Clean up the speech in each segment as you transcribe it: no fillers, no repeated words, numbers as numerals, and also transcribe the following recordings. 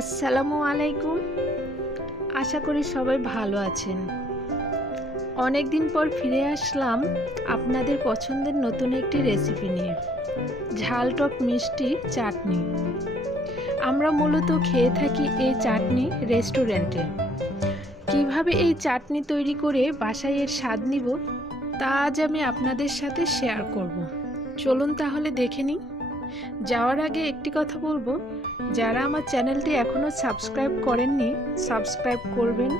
আসসালামু আলাইকুম। আশা করি সবাই ভালো আছেন। অনেক দিন পর ফিরে আসলাম আপনাদের পছন্দের নতুন একটি রেসিপি নিয়ে, ঝাল টক মিষ্টি চাটনি। আমরা মূলত খেয়ে থাকি এই চাটনি রেস্টুরেন্টে। কিভাবে এই চাটনি তৈরি করে বাসায় এর স্বাদ নিব তা আজ আমি আপনাদের সাথে শেয়ার করব। চলুন তাহলে দেখে নিই। যাওয়ার আগে একটি কথা বলবো, যারা আমার চ্যানেলটি এখনও সাবস্ক্রাইব করেননি সাবস্ক্রাইব করবেন,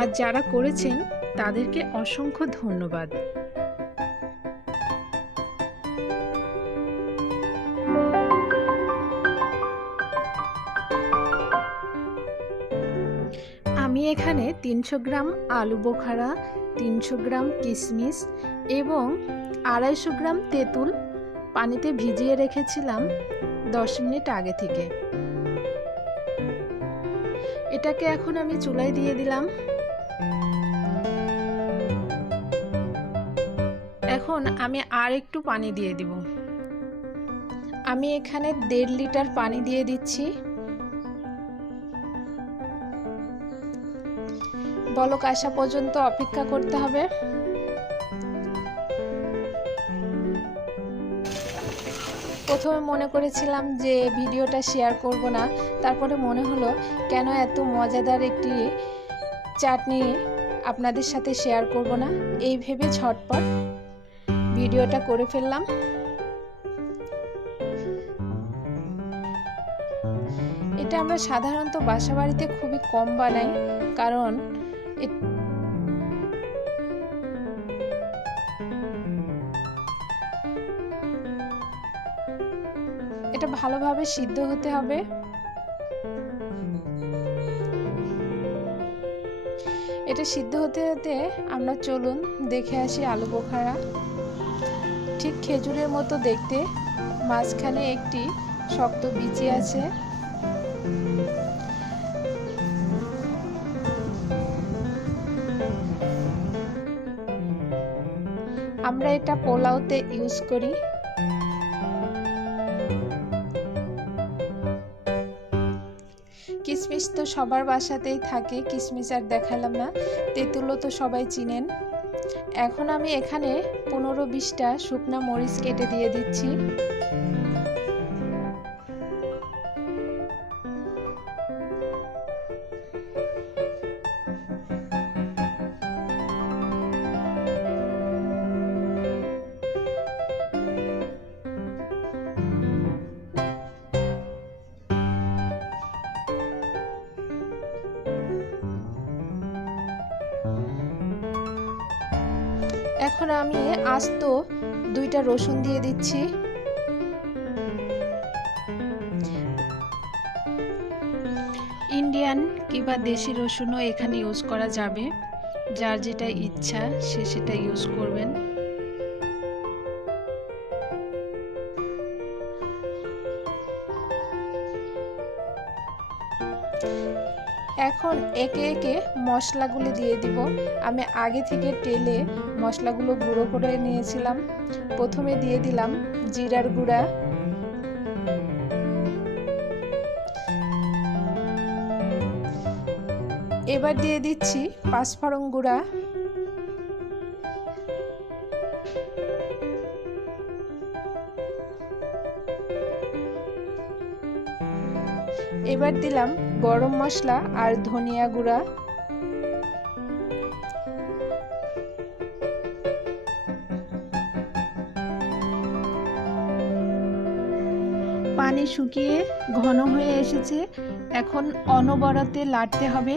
আর যারা করেছেন তাদেরকে অসংখ্য ধন্যবাদ। আমি এখানে 300 গ্রাম আলু বোখারা, 300 গ্রাম কিশমিশ এবং 250 গ্রাম তেঁতুল পানিতে ভিজিয়ে রেখেছিলাম 10 মিনিট আগে থেকে। এটাকে এখন আমি চুলায় দিয়ে দিলাম। এখন আমি আর একটু পানি দিয়ে দিব। আমি এখানে 1.5 লিটার পানি দিয়ে দিচ্ছি। বলক আসা পর্যন্ত অপেক্ষা করতে হবে। প্রথমে মনে করেছিলাম যে ভিডিওটা শেয়ার করব না, তারপরে মনে হলো কেন এত মজাদার একটি চাটনি আপনাদের সাথে শেয়ার করব না, এই ভেবে ঝটপট ভিডিওটা করে ফেললাম। এটা আমরা সাধারণত বাসা বাড়িতে খুবই কম বানাই, কারণ এটা ভালোভাবে সিদ্ধ হতে হবে। এটা সিদ্ধ হতে হতে আমরা চলুন দেখে আসি আলু বোখারা। ঠিক খেজুরের মতো দেখতে, মাঝখানে একটি শক্ত বিচি আছে। আমরা এটা পোলাওতে ইউজ করি। কিশমিশ তো সবার বাসাতেই থাকে, কিশমিশ আর দেখালাম না। তেঁতুলও তো সবাই চিনেন। এখন আমি এখানে 15-20টা শুকনা মরিচ কেটে দিয়ে দিচ্ছি। এখন আমি আস্ত 2টা রসুন দিয়ে দিচ্ছি। ইন্ডিয়ান কিংবা দেশি রসুনও এখানে ইউজ করা যাবে, যার যেটা ইচ্ছা সে সেটা ইউজ করবেন। এখন একে একে মশলাগুলো দিয়ে দিব। আমি আগে থেকে তেলে মশলাগুলো গুঁড়ো করে নিয়েছিলাম। প্রথমে দিয়ে দিলাম জিরার গুঁড়া, এবার দিয়ে দিচ্ছি পাঁচফোড়ন গুঁড়া, এবার দিলাম গরম মশলা আর ধনিয়া গুঁড়া। পানি শুকিয়ে ঘন হয়ে এসেছে। এখন অনবরতে নাড়তে হবে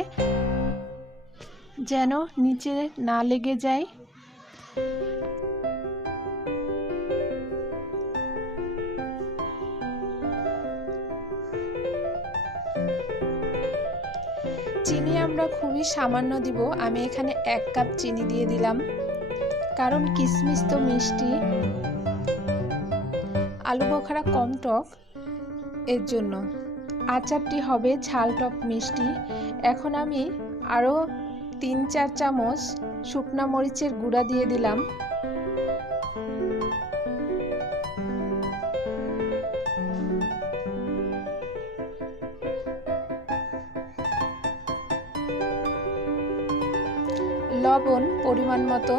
যেন নিচে না লেগে যায়। চিনি আমরা খুবই সামান্য দিব। আমি এখানে 1 কাপ চিনি দিয়ে দিলাম, কারণ কিশমিশ তো মিষ্টি, আলু বোখারা কম টক, এর জন্য আচারটি হবে ঝাল টক মিষ্টি। এখন আমি আরও 3-4 চামচ শুকনা মরিচের গুঁড়া দিয়ে দিলাম। লবণ পরিমাণ মতো,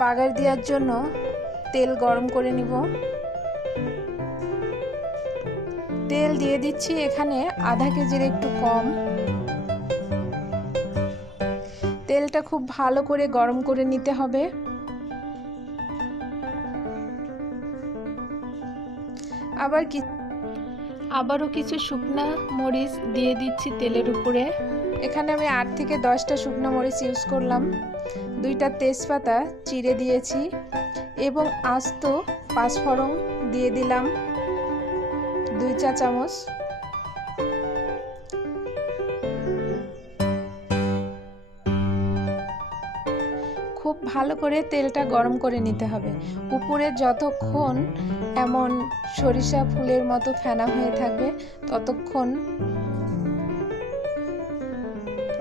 বাগার দেওয়ার জন্য তেল গরম করে নিব। তেল দিয়ে দিচ্ছি এখানে আধা কেজির একটু কম। তেলটা খুব ভালো করে গরম করে নিতে হবে। আবারও কিছু শুকনা মরিচ দিয়ে দিচ্ছি তেলের উপরে। এখানে আমি 8 থেকে 10টা শুকনো মরিচ ইউজ করলাম। 2টা তেজপাতা চিড়ে দিয়েছি এবং আস্ত পাঁচফোড়ন দিয়ে দিলাম 2 চা চামচ। খুব ভালো করে তেলটা গরম করে নিতে হবে। উপরে যতক্ষণ এমন সরিষা ফুলের মতো ফেনা হয়ে থাকবে ততক্ষণ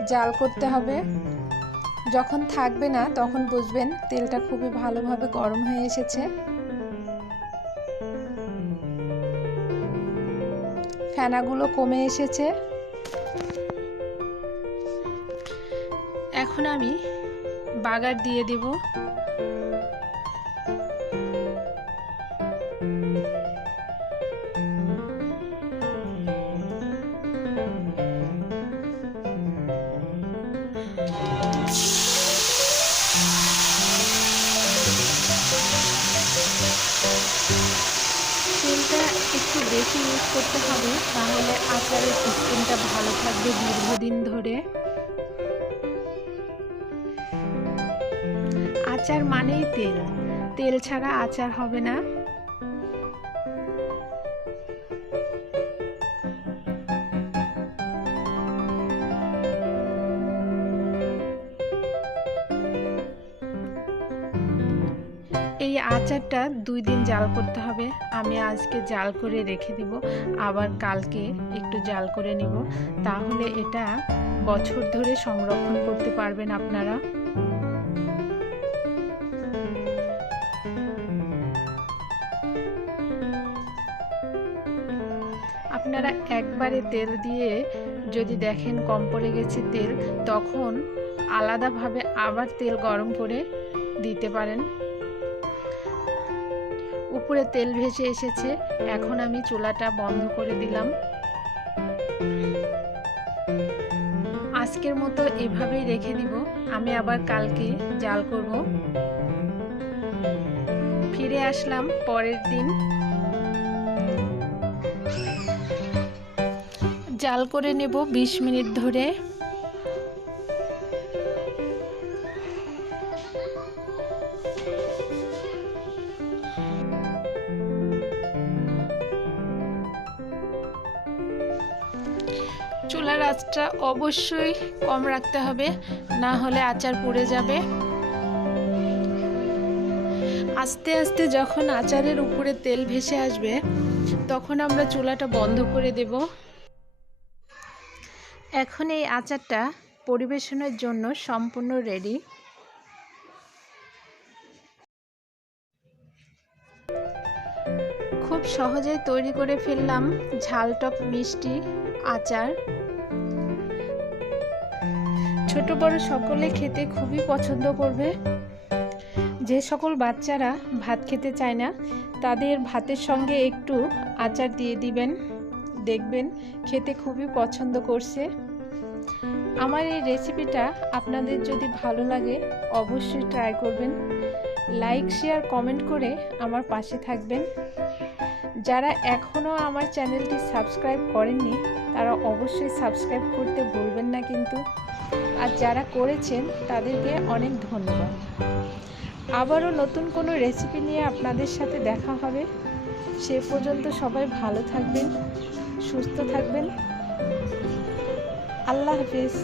জাল করতে হবে। যখন থাকবে না তখন বুঝবেন তেলটা খুবই ভালোভাবে গরম হয়ে এসেছে। ফেনাগুলো কমে এসেছে। এখন আমি বাগার দিয়ে দেব। তেলটা একটু বেশি ইউজ করতে হবে, তাহলে আচারের স্কিনটা ভালো থাকবে দীর্ঘদিন ধরে। আচার মানেই তেল, তেল ছাড়া আচার হবে না। এই আচারটা 2 দিন জাল করতে হবে। আমি আজকে জাল করে রেখে দিব, আবার কালকে একটু জাল করে নিব। তাহলে এটা বছর ধরে সংরক্ষণ করতে পারবেন আপনারা। আপনারা একবারে তেল দিয়ে যদি দেখেন কম পড়ে গেছে তেল, তখন আলাদাভাবে আবার তেল গরম করে দিতে পারেন। উপরে তেল ভেসে এসেছে, এখন আমি চুলাটা বন্ধ করে দিলাম। আজকের মতো এভাবেই রেখে দিব, আমি আবার কালকে জাল করব। ফিরে আসলাম পরের দিন। জাল করে নেব 20 মিনিট ধরে। চুলার আঁচটা অবশ্যই কম রাখতে হবে, না হলে আচার পুড়ে যাবে। আস্তে আস্তে যখন আচারের উপরে তেল ভেসে আসবে তখন আমরা চুলাটা বন্ধ করে দেব। এখন এই আচারটা পরিবেশনের জন্য সম্পূর্ণ রেডি। খুব সহজেই তৈরি করে ফেললাম ঝালটক মিষ্টি আচার। ছোট বড় সকলে খেতে খুবই পছন্দ করবে। যে সকল বাচ্চারা ভাত খেতে চায় না তাদের ভাতের সঙ্গে একটু আচার দিয়ে দিবেন, দেখবেন খেতে খুবই পছন্দ করছে। আমার এই রেসিপিটা আপনাদের যদি ভালো লাগে অবশ্যই ট্রাই করবেন। লাইক শেয়ার কমেন্ট করে আমার পাশে থাকবেন। যারা এখনও আমার চ্যানেলটি সাবস্ক্রাইব করেননি তারা অবশ্যই সাবস্ক্রাইব করতে ভুলবেন না কিন্তু। আর যারা করেছেন তাদেরকে অনেক ধন্যবাদ। আবারও নতুন কোনো রেসিপি নিয়ে আপনাদের সাথে দেখা হবে। সে পর্যন্ত সবাই ভালো থাকবেন, সুস্থ থাকবেন। আল্লাহ হাফেজ।